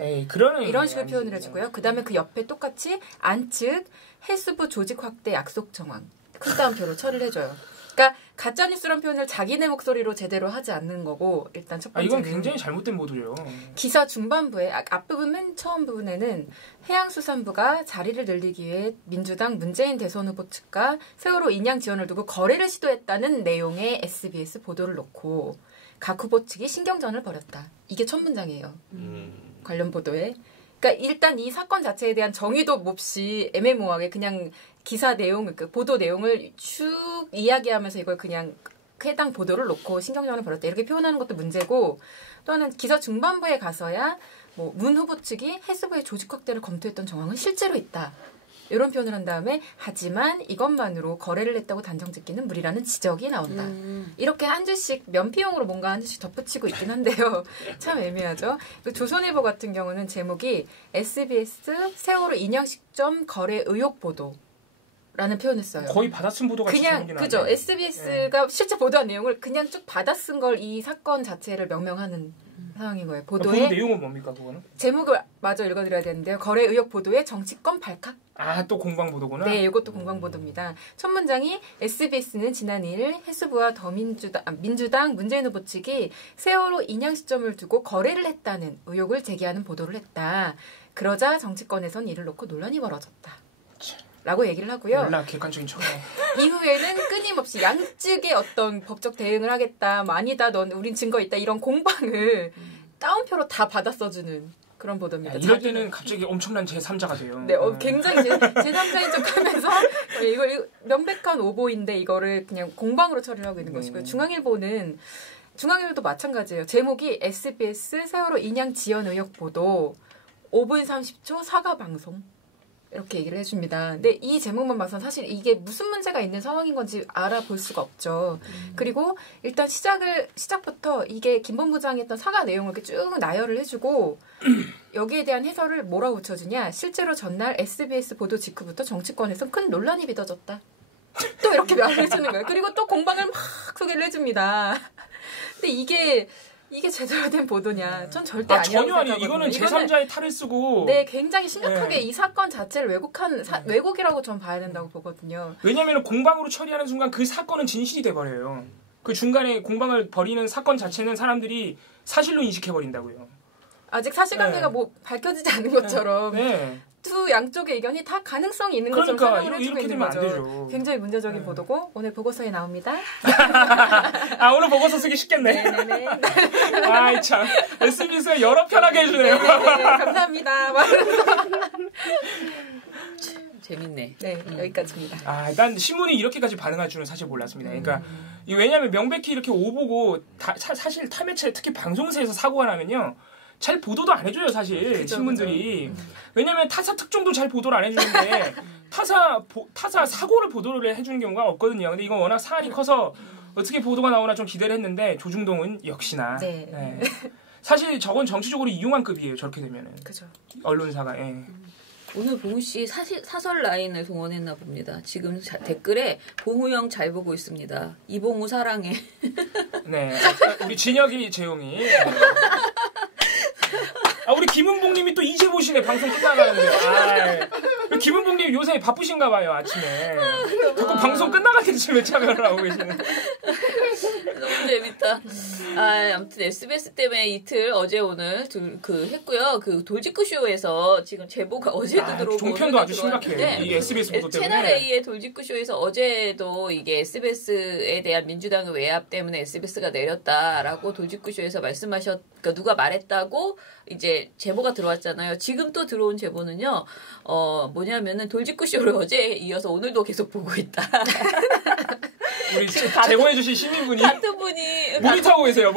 이런 식으로 표현을 해주고요. 그 다음에 그 옆에 똑같이 안측 해수부 조직 확대 약속 정황 큰 따옴표로 처리를 해줘요. 그러니까 가짜 뉴스라는 표현을 자기네 목소리로 제대로 하지 않는 거고 일단 첫 번째는 이건 굉장히 잘못된 보도예요. 기사 중반부에 앞부분 맨 처음 부분에는 해양수산부가 자리를 늘리기 위해 민주당 문재인 대선 후보 측과 세월호 인양 지원을 두고 거래를 시도했다는 내용의 SBS 보도를 놓고 각 후보 측이 신경전을 벌였다. 이게 첫 문장이에요. 관련 보도에. 그러니까 일단 이 사건 자체에 대한 정의도 몹시 애매모호하게 그냥 기사 내용, 그 보도 내용을 쭉 이야기하면서 이걸 그냥 해당 보도를 놓고 신경전을 벌였다. 이렇게 표현하는 것도 문제고 또 하나는 기사 중반부에 가서야 문 후보 측이 해수부의 조직 확대를 검토했던 정황은 실제로 있다. 이런 표현을 한 다음에 하지만 이것만으로 거래를 했다고 단정 짓기는 무리라는 지적이 나온다. 이렇게 한 줄씩 면피용으로 뭔가 한 줄씩 덧붙이고 있긴 한데요. 참 애매하죠. 조선일보 같은 경우는 제목이 SBS 세월호 인양 시점 거래 의혹 보도. 라는 표현을 써요. 거의 받아쓴 보도가 그냥 그죠. SBS가 실제 보도한 내용을 그냥 쭉 받아쓴 걸 이 사건 자체를 명명하는 상황인 거예요. 보도의 보도 내용은 뭡니까 그거는? 제목을 마저 읽어드려야 되는데요. 거래 의혹 보도의 정치권 발칵. 또 공방 보도구나. 네, 이것도 공방 보도입니다. 첫 문장이 SBS는 지난 2일 해수부와 민주당 문재인 후보 측이 세월호 인양 시점을 두고 거래를 했다는 의혹을 제기하는 보도를 했다. 그러자 정치권에선 이를 놓고 논란이 벌어졌다. 라고 얘기를 하고요. 몰라 객관적인 척해. 이후에는 끊임없이 양측의 어떤 법적 대응을 하겠다. 아니다. 우린 증거 있다. 이런 공방을 따옴표로 다 받아 써주는 그런 보도입니다. 이럴 때는 갑자기 엄청난 제3자가 돼요. 네, 굉장히 제3자인 척하면서 이거 명백한 오보인데 이거를 그냥 공방으로 처리를 하고 있는 것이고요. 중앙일보도 마찬가지예요. 제목이 SBS 세월호 인양 지연 의혹 보도 5분 30초 사과 방송. 이렇게 얘기를 해줍니다. 근데 이 제목만 봐서 사실 이게 무슨 문제가 있는 상황인 건지 알아볼 수가 없죠. 그리고 일단 시작부터 이게 김 본부장이 했던 사과 내용을 이렇게 쭉 나열을 해주고 여기에 대한 해설을 뭐라고 붙여주냐. 실제로 전날 SBS 보도 직후부터 정치권에서 큰 논란이 빚어졌다. 또 이렇게 말을 해주는 거예요. 그리고 또 공방을 막 소개를 해줍니다. 근데 이게 이게 제대로 된 보도냐? 전 절대 아니라고 전혀 아니에요. 이거는 제3자의 탈을 쓰고. 네, 굉장히 심각하게 이 사건 자체를 왜곡이라고 전 봐야 된다고 보거든요. 왜냐하면 공방으로 처리하는 순간 그 사건은 진실이 돼버려요. 그 중간에 공방을 벌이는 사건 자체는 사람들이 사실로 인식해버린다고요. 아직 사실관계가 뭐 밝혀지지 않은 것처럼 두 양쪽의 의견이 다 가능성이 있는 것처럼 설명을 해주고 있는 거죠. 안 되죠. 굉장히 문제적인 보도고 오늘 보고서에 나옵니다. 오늘 보고서 쓰기 쉽겠네. 네네네. 아이 참 SBS가 여러 편하게 해주네요. 네네네. 감사합니다. 재밌네. 네, 여기까지입니다. 난 신문이 이렇게까지 반응할 줄은 사실 몰랐습니다. 그러니까 왜냐하면 명백히 이렇게 오보고 사실 타매체 특히 방송사에서 사고가 나면요. 잘 보도도 안 해줘요, 사실. 그쵸, 신문들이. 그쵸. 왜냐면 타사 특종도 잘 보도를 안 해주는데 타사 사고를 보도를 해주는 경우가 없거든요. 근데 이건 워낙 사안이 커서 어떻게 보도가 나오나 좀 기대를 했는데 조중동은 역시나. 네. 사실 저건 정치적으로 이용한 급이에요, 저렇게 되면은. 그죠. 언론사가. 오늘 봉우 씨 사설 라인을 동원했나 봅니다. 지금 댓글에 봉우 형 잘 보고 있습니다. 이봉우 사랑해. 네. 우리 진혁이 재용이. 우리 김은봉님이 또 이제 보시네. 방송 끝나가는데. 김은봉님 요새 바쁘신가 봐요. 아침에. 자꾸 방송 끝나갈 때쯤에 참여를 하고 계시는. 너무 재밌다. 아무튼 SBS 때문에 이틀 어제 오늘 했고요. 그 돌직구 쇼에서 지금 제보가 어제도 들어오고 종편도 아주 심각해요. 이 SBS 보도 때문에. 채널 A의 돌직구 쇼에서 어제도 이게 SBS에 대한 민주당의 외압 때문에 SBS가 내렸다라고 돌직구 쇼에서 그러니까 누가 말했다고 이제 제보가 들어왔잖아요. 지금 또 들어온 제보는요. 뭐냐면은 돌직구 쇼를 어제에 이어서 오늘도 계속 보고 있다. 우리 제보해주신 시민분이 같은 분이 모니터하고 계세요.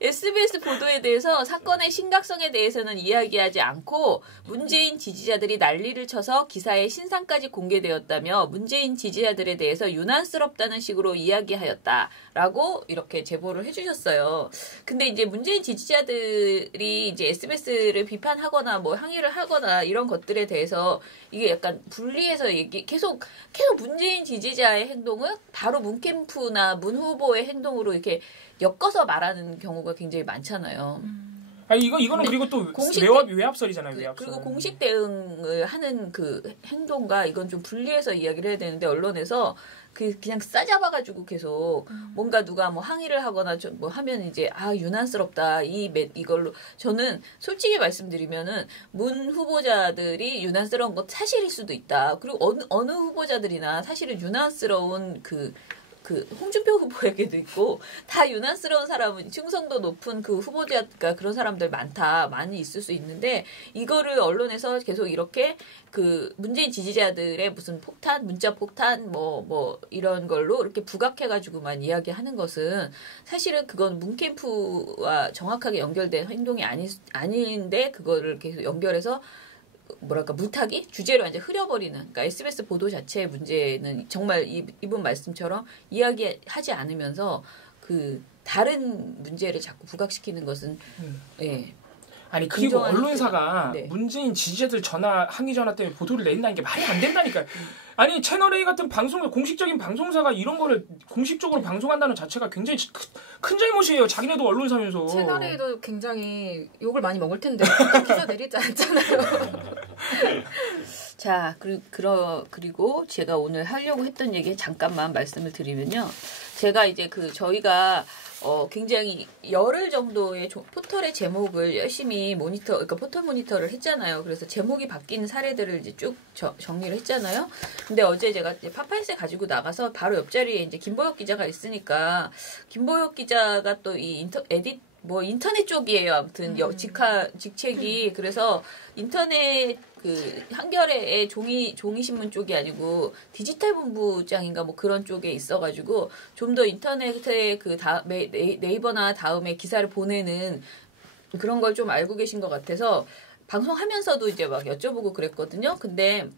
SBS 보도에 대해서 사건의 심각성에 대해서는 이야기하지 않고 문재인 지지자들이 난리를 쳐서 기사의 신상까지 공개되었다며 문재인 지지자들에 대해서 유난스럽다는 식으로 이야기하였다라고 이렇게 제보를 해주셨어요. 근데 이제 문재인 지지자들이 이제 SBS를 비판하거나 뭐 항의를 하거나 이런 것들에 대해서 이게 약간 분리해서 계속 문재인 지지자의 행동을 바로 문 캠프나 문 후보의 행동으로 이렇게 엮어서 말하는 경우가 굉장히 많잖아요. 이거는 그리고 또 외압설이잖아요. 외압설. 그리고 공식 대응을 하는 그 행동과 이건 좀 분리해서 이야기를 해야 되는데 언론에서 그냥 싸잡아가지고 계속 뭔가 누가 뭐 항의를 하거나 뭐 하면 이제 유난스럽다 이걸로 저는 솔직히 말씀드리면은 문 후보자들이 유난스러운 것 사실일 수도 있다. 그리고 어느 후보자들이나 사실은 유난스러운 그 홍준표 후보에게도 있고 다 유난스러운 사람은 충성도 높은 그 후보자가 그런 사람들 많이 있을 수 있는데 이거를 언론에서 계속 이렇게 그 문재인 지지자들의 무슨 폭탄, 문자 폭탄 뭐 이런 걸로 이렇게 부각해가지고만 이야기하는 것은 사실은 그건 문캠프와 정확하게 연결된 행동이 아닌데 그거를 계속 연결해서 물타기? 주제를 완전 흐려버리는. 그러니까 SBS 보도 자체의 문제는 정말 이분 말씀처럼 이야기하지 않으면서 그 다른 문제를 자꾸 부각시키는 것은 그리고 언론사가 문재인 지지자들 항의 전화 때문에 보도를 낸다는 게 말이 안 된다니까요. 채널 A 같은 공식적인 방송사가 이런 거를 공식적으로 방송한다는 자체가 굉장히 큰 잘못이에요. 자기네도 언론사면서. 채널 A도 굉장히 욕을 많이 먹을 텐데 기사 내리지 않잖아요. 자, 그리고 제가 오늘 하려고 했던 얘기 잠깐만 말씀을 드리면요. 제가 이제 저희가 굉장히 열흘 정도의 포털의 제목을 열심히 그러니까 포털 모니터를 했잖아요. 그래서 제목이 바뀐 사례들을 이제 쭉 정리를 했잖아요. 근데 어제 제가 이제 파파이스 가지고 나가서 바로 옆자리에 이제 김보혁 기자가 있으니까 김보혁 기자가 또 이 인터넷 쪽이에요. 아무튼 직책이 그래서 인터넷 한겨레의 종이신문 쪽이 아니고 디지털 본부장인가 뭐 그런 쪽에 있어가지고 좀 더 인터넷에 네이버나 다음에 기사를 보내는 그런 걸 좀 알고 계신 것 같아서 방송하면서도 이제 막 여쭤보고 그랬거든요. 근데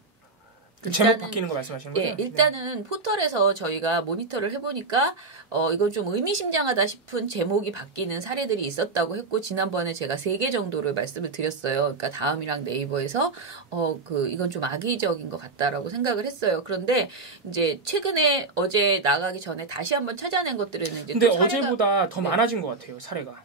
제목 바뀌는 거 말씀하시는 거죠? 예, 일단은 포털에서 저희가 모니터를 해보니까 이건 좀 의미심장하다 싶은 제목이 바뀌는 사례들이 있었다고 했고 지난번에 제가 3개 정도를 말씀을 드렸어요. 그러니까 다음이랑 네이버에서 이건 좀 악의적인 것 같다라고 생각을 했어요. 그런데 이제 최근에 어제 나가기 전에 다시 한번 찾아낸 것들은 이제 근데 어제보다 더 많아진 것 같아요, 사례가.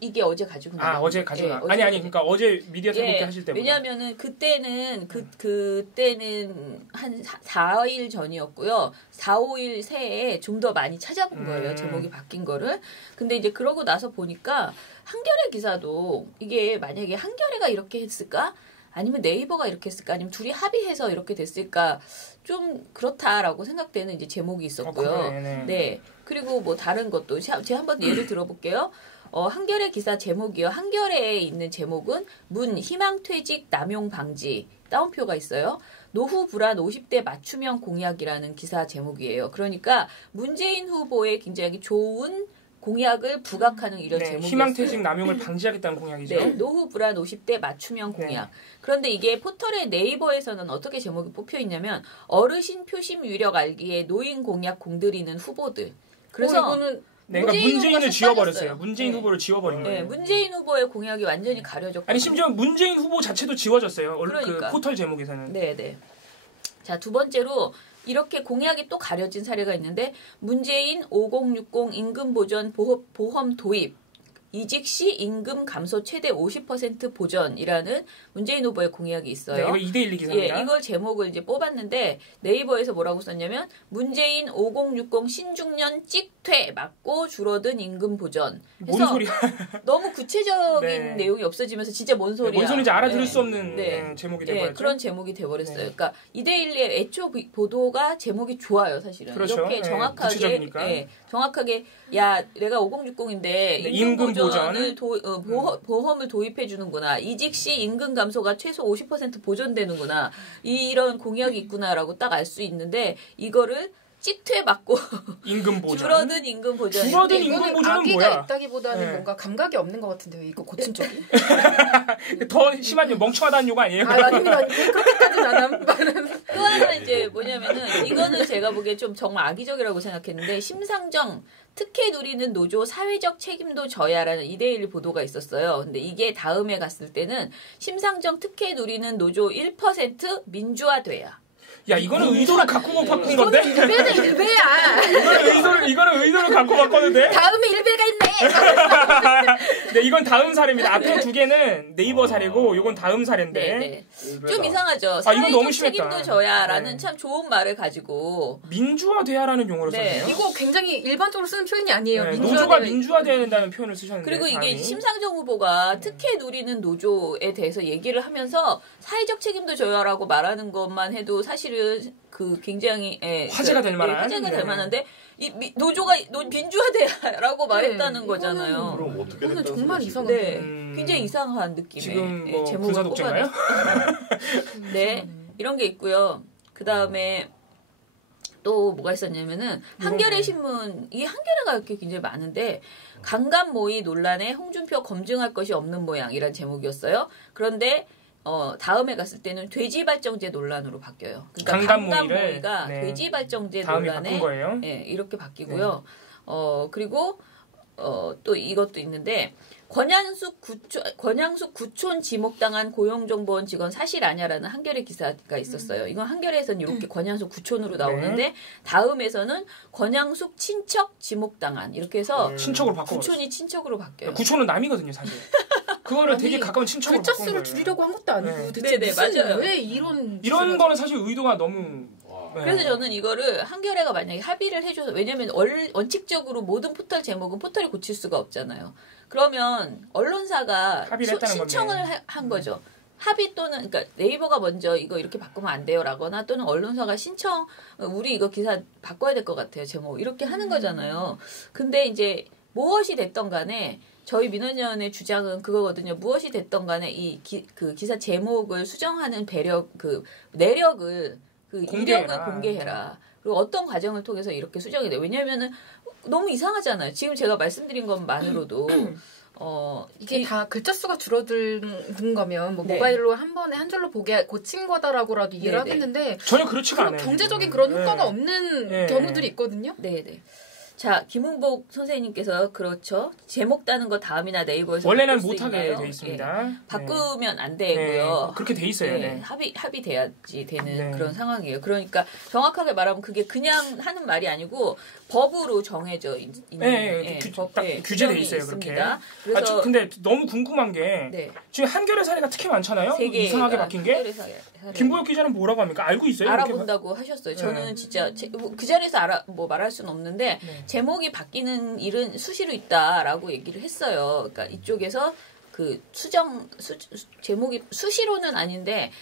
이게 어제 가지고 나온 어제 가지고 나온. 아니 그러니까 어제 미디어 탈북기 하실 때보다. 왜냐면은 그때는 그때는 한 4일 전이었고요. 4, 5일 새에 좀 더 많이 찾아본 거예요. 제목이 바뀐 거를. 근데 이제 그러고 나서 보니까 한겨레 기사도 이게 만약에 한겨레가 이렇게 했을까? 아니면 네이버가 이렇게 했을까? 아니면 둘이 합의해서 이렇게 됐을까? 좀 그렇다라고 생각되는 이제 제목이 있었고요. 네. 그리고 뭐 다른 것도 제가 한번 예를 들어볼게요. 한겨레 기사 제목이요. 한겨레에 있는 제목은 문 희망퇴직 남용 방지 따옴표가 있어요. 노후 불안 50대 맞춤형 공약이라는 기사 제목이에요. 그러니까 문재인 후보의 굉장히 좋은 공약을 부각하는 이런 제목이었어요. 희망퇴직 남용을 방지하겠다는 공약이죠. 네, 노후 불안 50대 맞춤형 공약. 그런데 이게 포털의 네이버에서는 어떻게 제목이 뽑혀 있냐면 어르신 표심 위력 알기에 노인 공약 공들이는 후보들. 그래서 이거는 그러니까 문재인을 지워버렸어요. 문재인 후보를 지워버린 거예요. 네, 문재인 후보의 공약이 완전히 가려졌고. 아니 심지어 문재인 후보 자체도 지워졌어요. 그러니까. 그 포털 제목에서는. 네. 자, 두 번째로 이렇게 공약이 또 가려진 사례가 있는데 문재인 5060 임금 보전 보험 도입. 이직 시 임금 감소 최대 50% 보전이라는 문재인 후보의 공약이 있어요. 네, 이거 2대1 기사입니다. 예, 이걸 제목을 이제 뽑았는데 네이버에서 뭐라고 썼냐면 문재인 5060 신중년 찍퇴 막고 줄어든 임금 보전. 뭔 소리야? 너무 구체적인 내용이 없어지면서 진짜 뭔 소리야. 뭔 소리인지 알아들을 수 없는 제목이 돼버렸죠. 그런 제목이 돼버렸어요. 그러니까 2대1의 애초 보도가 제목이 좋아요, 사실은. 그렇죠. 이렇게 정확하게 야, 내가 5060인데 임금 보전을 보험을 도입해 주는구나. 이직 시 임금 감소가 최소 50% 보전되는구나. 이런 공약이 있구나라고 딱 알 수 있는데 이거를 찍퇴 맞고 임금 보전 줄어든 임금 보전. 줄어든 임금 보전은 뭐야? 있다기보다는 뭔가 감각이 없는 것 같은데요. 이거 고친 쪽이. 더 심한 멍청하다는 욕 아니에요? 아닙니다. 그렇게까지는 안 함. 또 하나 이제 뭐냐면은 이거는 제가 보기에 좀 정말 악의적이라고 생각했는데 심상정 특혜 누리는 노조 사회적 책임도 져야라는 2대1 보도가 있었어요. 근데 이게 다음에 갔을 때는 심상정 특혜 누리는 노조 1% 민주화돼야. 야, 이거는 의도를 갖고 못 바꾼 건데? 일배는 일배야. 이거는 의도를 갖고 바꿨는데? 다음에 일배가 있네. 네, 이건 다음 사례입니다. 앞에 두 개는 네이버 사례고, 이건 다음 사례인데. 네. 좀 이상하죠. 이건 너무 사회적 책임도 져야라는 참 좋은 말을 가지고. 민주화돼야라는 용어를 썼네요. 이거 굉장히 일반적으로 쓰는 표현이 아니에요. 노조가 민주화돼야 된다는 표현을 쓰셨는데. 그리고 이게 심상정 후보가 특혜 누리는 노조에 대해서 얘기를 하면서 사회적 책임도 져야라고 말하는 것만 해도 사실은 그 굉장히 화제가 될 만한 화제가 될 만한데 노조가 민주화돼라고 말했다는 거잖아요. 그럼 어떻게 됐다는 정말 소리지? 이상한데. 굉장히 이상한 느낌의 지금 제목을 군사 독재인가요? 네, 이런 게 있고요. 그 다음에 또 뭐가 있었냐면은 한겨레 신문, 이 한겨레가 이렇게 굉장히 많은데 강간 모의 논란에 홍준표 검증할 것이 없는 모양이란 제목이었어요. 그런데 다음에 갔을 때는 돼지 발정제 논란으로 바뀌어요. 그러니까 강간 모의가 돼지 발정제 논란에 이렇게 바뀌고요. 그리고 또 이것도 있는데 권양숙 구촌 지목당한 고용정보원 직원 사실 아냐라는 한겨레 기사가 있었어요. 이건 한겨레에서는 이렇게 권양숙 구촌으로 나오는데 다음에서는 권양숙 친척 지목당한 이렇게 해서 친척으로 바꿔. 구촌이 친척으로 바뀌어요. 구촌은 남이거든요, 사실. 그거를 되게 가까운 친척으로 글자 수를 줄이려고 한 것도 아니고 대체 맞아요. 왜 이런 거는 사실 의도가 너무. 그래서 저는 이거를 한겨레가 만약에 합의를 해줘서 왜냐면 원칙적으로 모든 포털 제목은 포털이 고칠 수가 없잖아요. 그러면 언론사가 신청을 한 거죠. 합의 또는 그러니까 네이버가 먼저 이거 이렇게 바꾸면 안 돼요라거나 또는 언론사가 신청 우리 이거 기사 바꿔야 될 것 같아요. 제목 이렇게 하는 거잖아요. 근데 이제 무엇이 됐던 간에 저희 민원연의 주장은 그거거든요. 무엇이 됐던 간에 그 기사 제목을 수정하는 내력을 이력을 공개해라. 그리고 어떤 과정을 통해서 이렇게 수정이 돼. 왜냐면은 너무 이상하잖아요. 지금 제가 말씀드린 것만으로도 이게 다 글자 수가 줄어든 거면 뭐 모바일로 한 번에 한 줄로 보게 고친 거다라고라도 이해를 하겠는데 전혀 그렇지가 않아요. 경제적인 그런 효과가 없는 경우들이 있거든요. 네네. 자, 김은복 선생님께서 그렇죠. 제목 따는 거 다음이나 네이버에서 원래는 못하게 돼 있습니다. 바꾸면 안 되고요. 그렇게 돼 있어요. 합의돼야지 되는 그런 상황이에요. 그러니까 정확하게 말하면 그게 그냥 하는 말이 아니고 법으로 정해져 있는 규제돼 있어요. 있습니다. 그렇게. 그래서 근데 너무 궁금한 게 지금 한겨레 사례가 특히 많잖아요. 이상하게 바뀐 게. 김보혁 기자는 뭐라고 합니까? 알고 있어요? 알아본다고 하셨어요. 저는 진짜 그 자리에서 말할 수는 없는데 제목이 바뀌는 일은 수시로 있다라고 얘기를 했어요. 그러니까 이쪽에서 그 제목이 수시로는 아닌데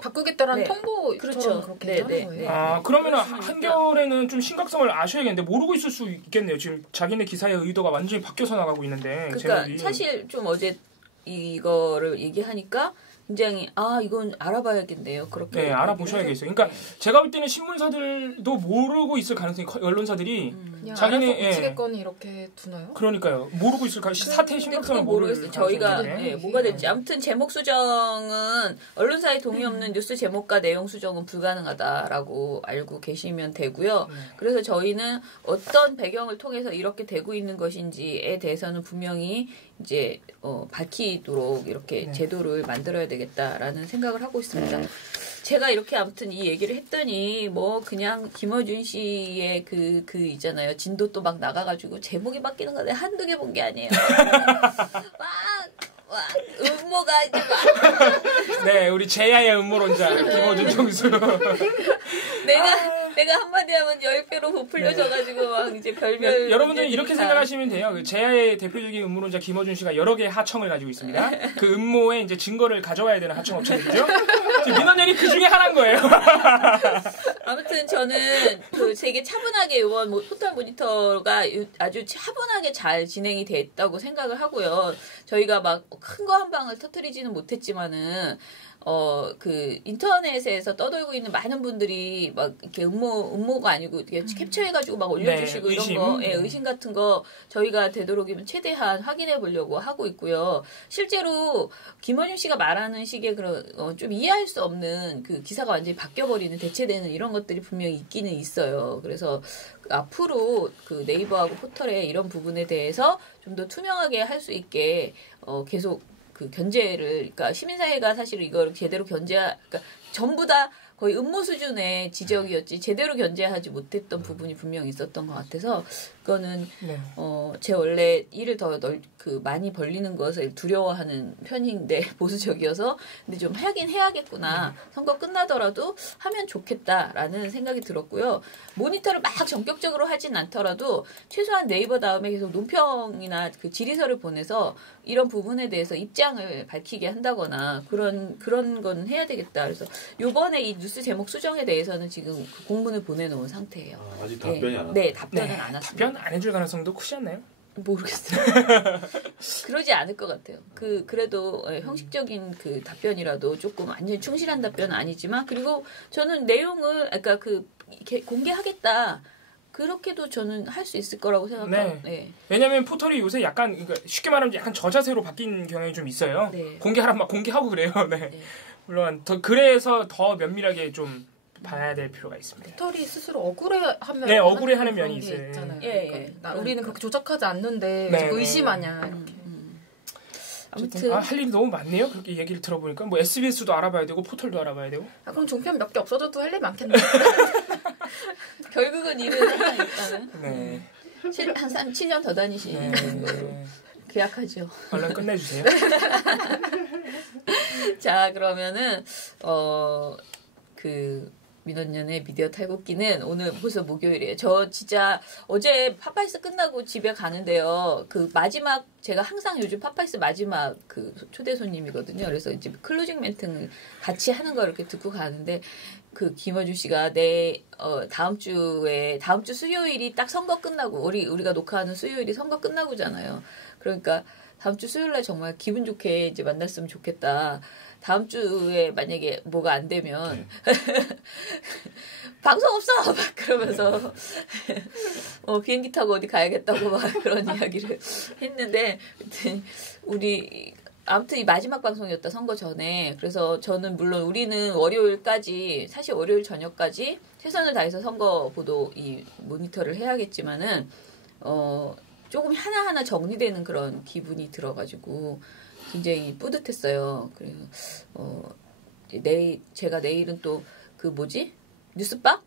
바꾸겠다라는 통보 그렇죠. 그렇게 하는 거예요. 그러면 한겨레는 좀 심각성을 아셔야겠는데 모르고 있을 수 있겠네요. 지금 자기네 기사의 의도가 완전히 바뀌어서 나가고 있는데 그러니까 제목이. 사실 좀 어제 이거를 얘기하니까 굉장히 이건 알아봐야겠네요. 그렇게 알아보셔야겠어요. 그러니까 제가 볼 때는 신문사들도 모르고 있을 가능성이 언론사들이 자기네 고치겠거니 이렇게 두나요? 그러니까요. 모르고 있을 사태의 심각성을 모르겠어요. 저희가 뭐가 될지 아무튼 제목 수정은 언론사의 동의 없는 뉴스 제목과 내용 수정은 불가능하다라고 알고 계시면 되고요. 그래서 저희는 어떤 배경을 통해서 이렇게 되고 있는 것인지에 대해서는 분명히 이제 밝히도록 이렇게 제도를 만들어야 되겠다라는 생각을 하고 있습니다. 제가 이렇게 아무튼 이 얘기를 했더니 뭐 그냥 김어준 씨의 그 있잖아요. 진도 또 막 나가가지고 제목이 바뀌는 거 내가 한두 개 본 게 아니에요. 음모가 이제 막. 네, 우리 제야의 음모론자 김어준 총수. 내가 한마디 하면 10배로 부풀려져가지고 막 이제 별별. 여러분들 이렇게 생각하시면 돼요. 제야의 대표적인 음모론자 김어준 씨가 여러 개의 하청을 가지고 있습니다. 그 음모에 이제 증거를 가져와야 되는 하청 업체들이죠. 민원연이 그 중에 하나인 거예요. 아무튼 저는 그 되게 차분하게 이번 포털 모니터가 아주 차분하게 잘 진행이 됐다고 생각을 하고요. 저희가 막 큰 거 한 방을 터뜨리지는 못했지만은 그 인터넷에서 떠돌고 있는 많은 분들이 막 이렇게 음모가 아니고 이렇게 캡처해가지고 막 올려주시고 의심. 이런 거, 의심 같은 거 저희가 되도록이면 최대한 확인해 보려고 하고 있고요. 실제로 김어준 씨가 말하는 식의 그런 좀 이해할 수 없는 그 기사가 완전히 바뀌어버리는 대체되는 이런 것들이 분명히 있기는 있어요. 그래서 앞으로 그 네이버하고 포털에 이런 부분에 대해서 좀 더 투명하게 할 수 있게 계속 그 견제를, 그러니까 시민사회가 사실 이걸 제대로 그러니까 전부 다 거의 음모 수준의 지적이었지 제대로 견제하지 못했던 부분이 분명히 있었던 것 같아서 그거는 제 원래 일을 더 많이 벌리는 것을 두려워하는 편인데 보수적이어서 근데 좀 하긴 해야겠구나. 선거 끝나더라도 하면 좋겠다라는 생각이 들었고요. 모니터를 막 전격적으로 하진 않더라도 최소한 네이버 다음에 계속 논평이나 그 질의서를 보내서 이런 부분에 대해서 입장을 밝히게 한다거나 그런 건 해야 되겠다. 그래서 요번에 이 뉴스 제목 수정에 대해서는 지금 공문을 보내놓은 상태예요. 아직 답변이 안 왔어요. 네, 답변은 안 왔습니다. 답변 안 해줄 가능성도 크지 않나요? 모르겠어요. 그러지 않을 것 같아요. 그래도 형식적인 그 답변이라도 조금 완전히 충실한 답변은 아니지만 그리고 저는 내용을 그러니까 공개하겠다. 그렇게도 저는 할 수 있을 거라고 생각해요. 네. 왜냐하면 포털이 요새 약간 그러니까 쉽게 말하면 약간 저자세로 바뀐 경향이 좀 있어요. 네. 공개하라면 막 공개하고 그래요. 네. 물론 그래서 더 면밀하게 좀 봐야 될 필요가 있습니다. 포털이 스스로 억울해하면 억울해하는 면이 있어요. 그러니까 우리는 그렇게 조작하지 않는데 의심하냐 이렇게. 아무튼 할 일이 너무 많네요. 그렇게 얘기를 들어보니까 뭐 SBS도 알아봐야 되고 포털도 알아봐야 되고. 그럼 종편 몇 개 없어져도 할 일 많겠네. 결국은 일은 하나 있다는. 네. 한 7년 더 다니시는 걸로 계약하죠. 얼른 끝내주세요. 자, 그러면은 민원연의 미디어 탈곡기는 오늘 벌써 목요일이에요. 저 진짜 어제 팝파이스 끝나고 집에 가는데요. 그 마지막 제가 항상 요즘 팝파이스 마지막 그 초대 손님이거든요. 그래서 이제 클로징 멘트 같이 하는 거 이렇게 듣고 가는데 그 김어준 씨가 다음 주 수요일이 딱 선거 끝나고 우리가 녹화하는 수요일이 선거 끝나고잖아요. 그러니까 다음 주 수요일 날 정말 기분 좋게 이제 만났으면 좋겠다. 다음 주에 만약에 뭐가 안 되면 방송 없어! 막 그러면서 비행기 타고 어디 가야겠다고 막 그런 이야기를 했는데 우리 아무튼 이 마지막 방송이었다, 선거 전에. 그래서 저는 물론 우리는 월요일까지, 사실 월요일 저녁까지 최선을 다해서 선거 보도 이 모니터를 해야겠지만은, 조금 하나하나 정리되는 그런 기분이 들어가지고 굉장히 뿌듯했어요. 그래서, 제가 내일은 또 뉴스박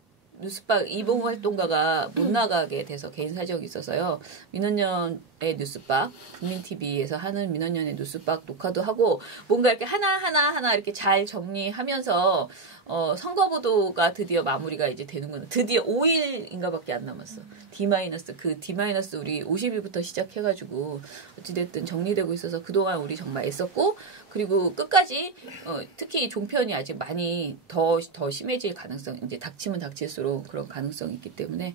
이봉 활동가가 못 나가게 돼서 개인 사정이 있어서요. 민원연의 뉴스박, 국민TV에서 하는 민원연의 뉴스박 녹화도 하고 뭔가 이렇게 하나 이렇게 잘 정리하면서 선거보도가 드디어 마무리가 이제 되는구나. 드디어 5일인가밖에 안 남았어. D- 우리 50일부터 시작해가지고 어찌됐든 정리되고 있어서 그동안 우리 정말 애썼고 그리고 끝까지 특히 종편이 아직 많이 더 심해질 가능성 이제 닥치면 닥칠수록 그런 가능성이 있기 때문에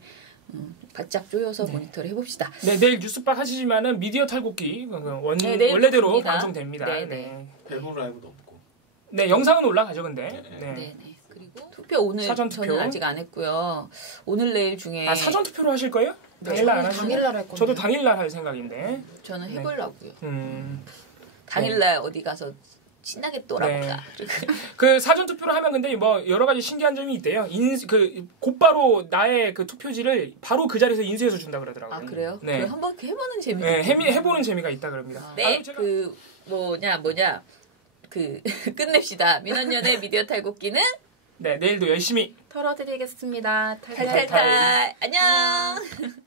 바짝 조여서 모니터를 해봅시다. 네, 내일 뉴스박 하시지만은 미디어 탈곡기 원래대로 됩니다. 방송됩니다. 네. 벨본 라이브도 없고. 네, 영상은 올라가죠, 근데. 네. 그리고 투표 오늘 사전 투표. 저는 아직 안 했고요. 오늘 내일 중에 사전 투표로 하실 거예요? 네, 당일날 안 하시나요? 당일날 할 건데. 저도 당일날 할 생각인데. 저는 해보려고요. 네. 당일날 어디 가서 신나게 놀아볼까. 네. 그 사전 투표를 하면 근데 뭐 여러 가지 신기한 점이 있대요. 곧바로 나의 그 투표지를 바로 그 자리에서 인쇄해서 준다 그러더라고요. 아 그래요? 네. 한번 해보는 재미가. 네, 해보는 재미가 있다 그럽니다. 네, 끝냅시다. 민원연의 미디어 탈곡기는 네, 내일도 열심히 털어드리겠습니다. 탈탈탈. 안녕.